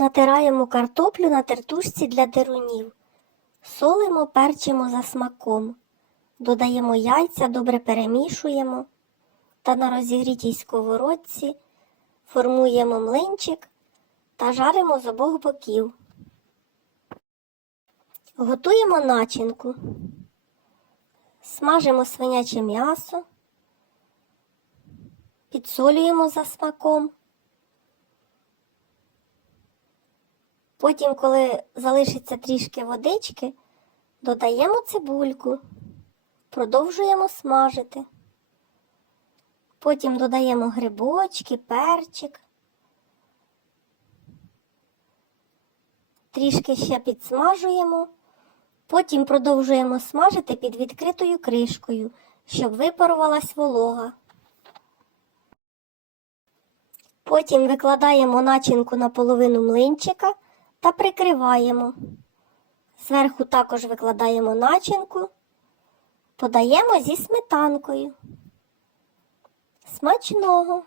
Натираємо картоплю на тертушці для дерунів. Солимо, перчимо за смаком. Додаємо яйця, добре перемішуємо. Та на розігрітій сковородці формуємо млинчик та жаримо з обох боків. Готуємо начинку. Смажимо свиняче м'ясо, підсолюємо за смаком. Потім, коли залишиться трішки водички, додаємо цибульку, продовжуємо смажити. Потім додаємо грибочки, перчик. Трішки ще підсмажуємо. Потім продовжуємо смажити під відкритою кришкою, щоб випарувалась волога. Потім викладаємо начинку на половину млинчика та прикриваємо. Зверху також викладаємо начинку, подаємо зі сметанкою. Смачного!